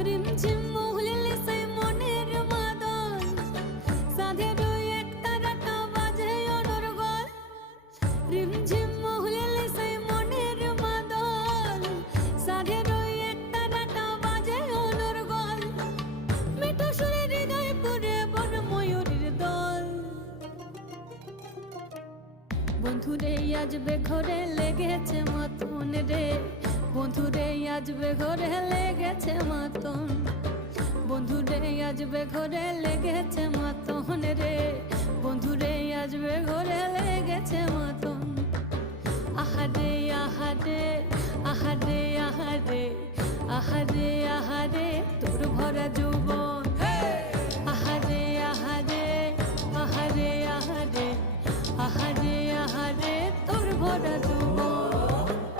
রিমঝিম মহুলিলে সেই মনের মাদল, সাধের এক তারাটা বাজে অনর্গল। রিমঝিম মহুলিলে সেই মনের মাদল, সাধের এক তারাটা বাজে অনর্গল। মিঠু সুরে হৃদয় পুরে বন ময়ূরীর দল। বন্ধুরে আজবে ঘরে লেগেছে মতন রে, বন্ধুরে আজবে ঘরে লেগেছে মতন। বন্ধুরে আজবে ঘরে লেগেছে মতন রে, বন্ধুরে আজবে ঘরে লেগেছে মতন। আহারে আহারে